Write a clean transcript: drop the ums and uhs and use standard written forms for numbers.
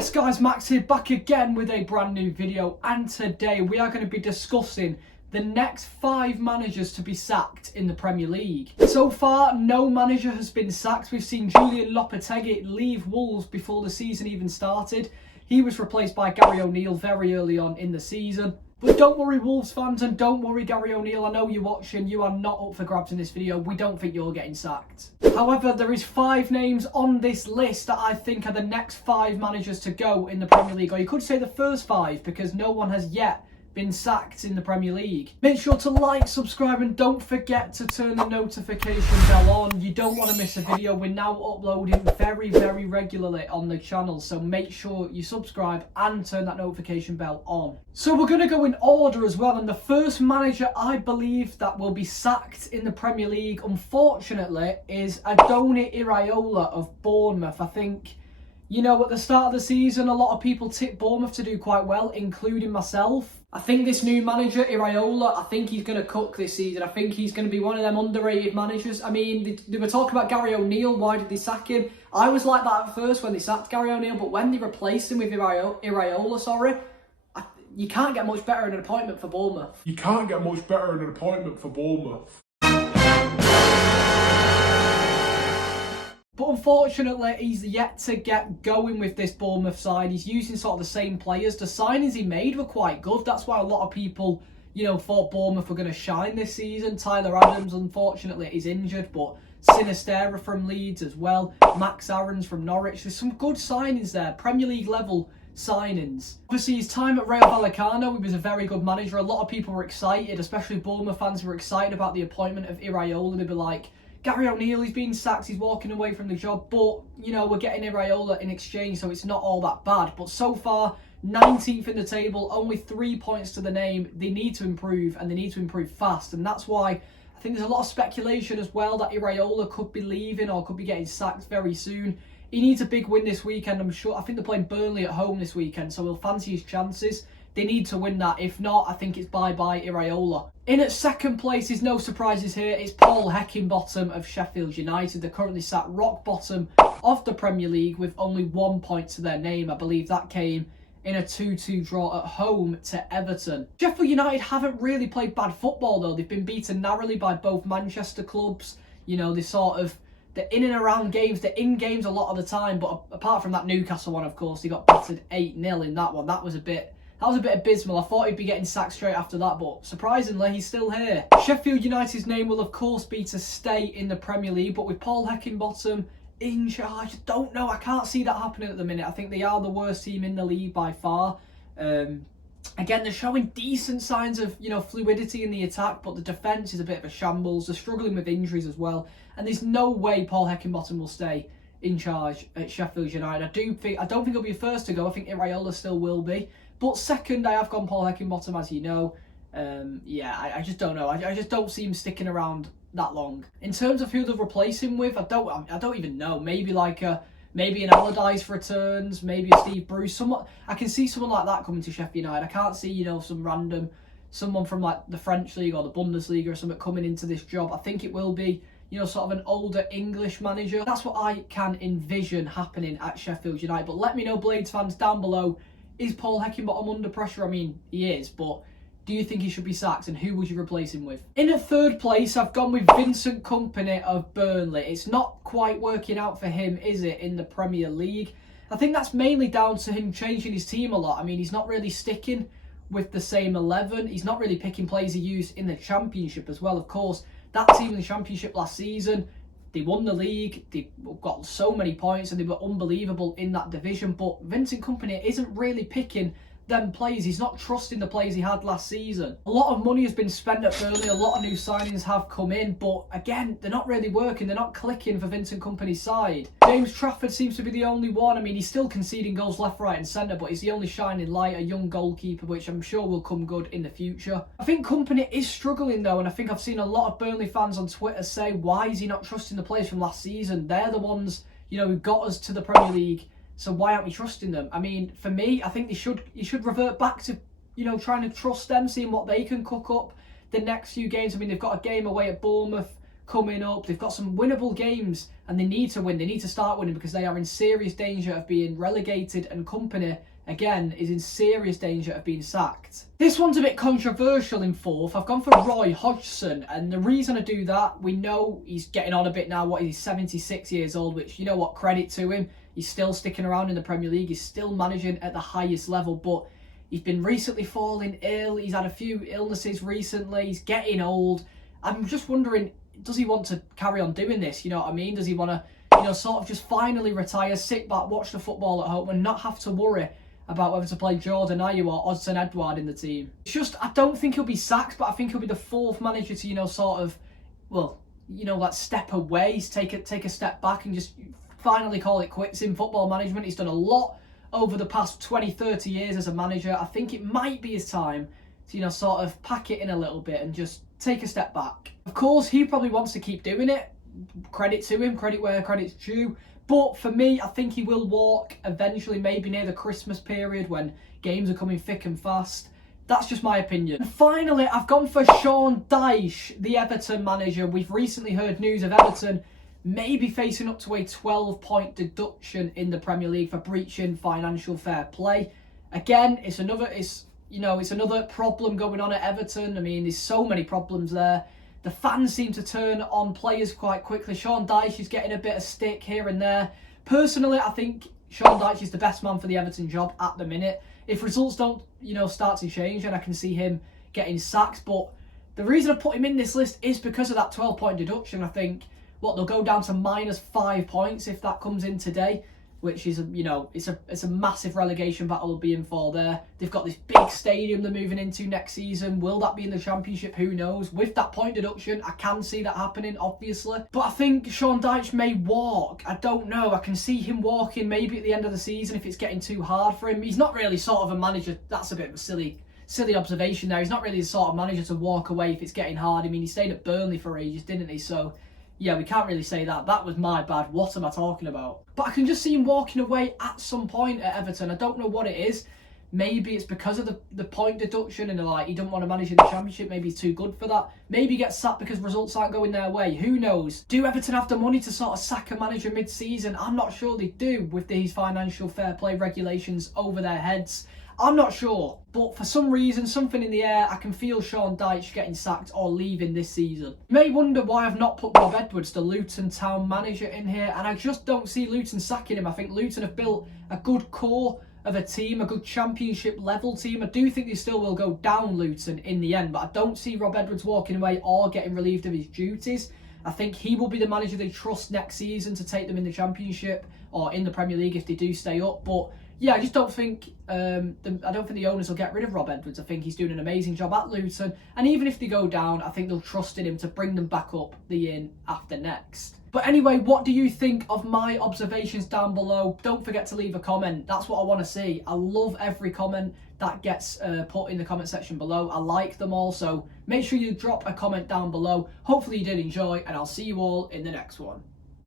Yes guys, Max here, back again with a brand new video, and today we are going to be discussing the next 5 managers to be sacked in the Premier League. So far, no manager has been sacked. We've seen Julian Lopetegui leave Wolves before the season even started. He was replaced by Gary O'Neill very early on in the season. But don't worry Wolves fans, and don't worry Gary O'Neill, I know you're watching, you are not up for grabs in this video. We don't think you're getting sacked. However, there is 5 names on this list that I think are the next 5 managers to go in the Premier League. Or you could say the first 5, because no one has yet been sacked in the Premier League. Make sure to like, subscribe, and don't forget to turn the notification bell on. You don't want to miss a video. We're now uploading very regularly on the channel, so make sure you subscribe and turn that notification bell on. So we're going to go in order as well, and the first manager I believe that will be sacked in the Premier League, unfortunately, is Andoni Iraola of Bournemouth. I think, you know, at the start of the season, a lot of people tipped Bournemouth to do quite well, including myself. I think this new manager, Iraola, I think he's going to cook this season. I think he's going to be one of them underrated managers. I mean, they were talking about Gary O'Neill. Why did they sack him? I was like that at first when they sacked Gary O'Neill, but when they replaced him with Iraola, you can't get much better in an appointment for Bournemouth. You can't get much better in an appointment for Bournemouth. But unfortunately, he's yet to get going with this Bournemouth side. He's using sort of the same players. The signings he made were quite good. That's why a lot of people, you know, thought Bournemouth were going to shine this season. Tyler Adams, unfortunately, is injured, but Sinisterra from Leeds as well. Max Aarons from Norwich. There's some good signings there. Premier League level signings. Obviously, his time at Rayo Vallecano, he was a very good manager. A lot of people were excited, especially Bournemouth fans were excited about the appointment of Iraola. They'd be like, Gary O'Neill, he's been sacked, he's walking away from the job, but, you know, we're getting Iraola in exchange, so it's not all that bad. But so far, 19th in the table, only 3 points to the name. They need to improve, and they need to improve fast, and that's why I think there's a lot of speculation as well that Iraola could be leaving or could be getting sacked very soon. He needs a big win this weekend, I'm sure. I think they're playing Burnley at home this weekend, so he'll fancy his chances. They need to win that. If not, I think it's bye-bye Iraola. In at second place is no surprises here. It's Paul Heckingbottom of Sheffield United. They're currently sat rock bottom of the Premier League with only 1 point to their name. I believe that came in a 2-2 draw at home to Everton. Sheffield United haven't really played bad football though. They've been beaten narrowly by both Manchester clubs. You know, they're in and around games, they're in games a lot of the time, but apart from that Newcastle one, of course, they got battered 8-0 in that one. That was a bit abysmal. I thought he'd be getting sacked straight after that, but surprisingly, he's still here. Sheffield United's name will, of course, be to stay in the Premier League, but with Paul Heckingbottom in charge, I don't know. I can't see that happening at the minute. I think they are the worst team in the league by far. Again, they're showing decent signs of, you know, fluidity in the attack, but the defence is a bit of a shambles. They're struggling with injuries as well, and there's no way Paul Heckingbottom will stay in charge at Sheffield United. I don't think he'll be first to go. I think Iraola still will be. But second, I have gone Paul Heckingbottom, as you know. I just don't know. I just don't see him sticking around that long. In terms of who they'll replace him with, I don't even know. Maybe maybe an Allardyce returns, maybe a Steve Bruce. I can see someone like that coming to Sheffield United. I can't see, you know, someone from like the French league or the Bundesliga or something coming into this job. I think it will be, you know, sort of an older English manager. That's what I can envision happening at Sheffield United. But let me know, Blades fans, down below. Is Paul Heckingbottom under pressure? I mean, he is, but do you think he should be sacked, and who would you replace him with? In at third place, I've gone with Vincent Kompany of Burnley. It's not quite working out for him, is it, in the Premier League? I think that's mainly down to him changing his team a lot. I mean, he's not really sticking with the same 11. He's not really picking players he used in the Championship as well. Of course, that team in the Championship last season, they won the league, they got so many points, and they were unbelievable in that division. But Vincent Kompany isn't really picking them players. He's not trusting the players he had last season. A lot of money has been spent at Burnley, a lot of new signings have come in, but again, they're not really working, they're not clicking for Vincent Kompany's side. James Trafford seems to be the only one. I mean, he's still conceding goals left, right and centre, but he's the only shining light, a young goalkeeper, which I'm sure will come good in the future. I think Kompany is struggling though, and I think I've seen a lot of Burnley fans on Twitter say, why is he not trusting the players from last season? They're the ones, you know, who got us to the Premier League. So why aren't we trusting them? I mean, for me, I think he should revert back to, you know, trying to trust them, seeing what they can cook up the next few games. I mean, they've got a game away at Bournemouth coming up. They've got some winnable games and they need to win. They need to start winning because they are in serious danger of being relegated, and Kompany, again, is in serious danger of being sacked. This one's a bit controversial in fourth. I've gone for Roy Hodgson, and the reason I do that, we know he's getting on a bit now. He's 76 years old, which, you know what, credit to him. He's still sticking around in the Premier League. He's still managing at the highest level, but he's been recently falling ill. He's had a few illnesses recently. He's getting old. I'm just wondering, does he want to carry on doing this? You know what I mean? Does he want to, sort of just finally retire, sit back, watch the football at home and not have to worry about whether to play Jordan Ayew or Hodgson Edouard in the team? It's just, I don't think he'll be sacked, but I think he'll be the fourth manager to, like step away, take a step back and just finally call it quits in football management. He's done a lot over the past 20, 30 years as a manager. I think it might be his time to, sort of pack it in a little bit and just take a step back. Of course, he probably wants to keep doing it. Credit to him, credit where credit's due. But for me, I think he will walk eventually, maybe near the Christmas period when games are coming thick and fast. That's just my opinion. And finally, I've gone for Sean Dyche, the Everton manager. We've recently heard news of Everton maybe facing up to a 12-point deduction in the Premier League for breaching financial fair play. Again, it's another problem going on at Everton. I mean, there's so many problems there. The fans seem to turn on players quite quickly. Sean Dyche is getting a bit of stick here and there. Personally, I think Sean Dyche is the best man for the Everton job at the minute. If results don't, start to change, then I can see him getting sacked. But the reason I put him in this list is because of that 12-point deduction. I think, they'll go down to -5 points if that comes in today, which is, it's a massive relegation battle they'll be in for there. They've got this big stadium they're moving into next season. Will that be in the Championship? Who knows? With that point deduction, I can see that happening, obviously. But I think Sean Dyche may walk. I don't know. I can see him walking maybe at the end of the season if it's getting too hard for him. He's not really sort of a manager. That's a bit of a silly observation there. He's not really the sort of manager to walk away if it's getting hard. I mean, he stayed at Burnley for ages, didn't he? So yeah, we can't really say that. That was my bad. What am I talking about? But I can just see him walking away at some point at Everton. I don't know what it is. Maybe it's because of the point deduction and he don't want to manage in the Championship. Maybe he's too good for that. Maybe he gets sacked because results aren't going their way. Who knows? Do Everton have the money to sort of sack a manager mid-season? I'm not sure they do with these financial fair play regulations over their heads. I'm not sure, but for some reason, something in the air, I can feel Sean Dyche getting sacked or leaving this season. You may wonder why I've not put Rob Edwards, the Luton Town manager, in here, and I just don't see Luton sacking him. I think Luton have built a good core of a team, a good Championship level team. I do think they still will go down, Luton, in the end, but I don't see Rob Edwards walking away or getting relieved of his duties. I think he will be the manager they trust next season to take them in the Championship or in the Premier League if they do stay up. But yeah, I just don't think the owners will get rid of Rob Edwards. I think he's doing an amazing job at Luton, and even if they go down, I think they'll trust in him to bring them back up the year after next. But anyway, what do you think of my observations down below? Don't forget to leave a comment. That's what I want to see. I love every comment that gets put in the comment section below. I like them all, so make sure you drop a comment down below. Hopefully you did enjoy, and I'll see you all in the next one.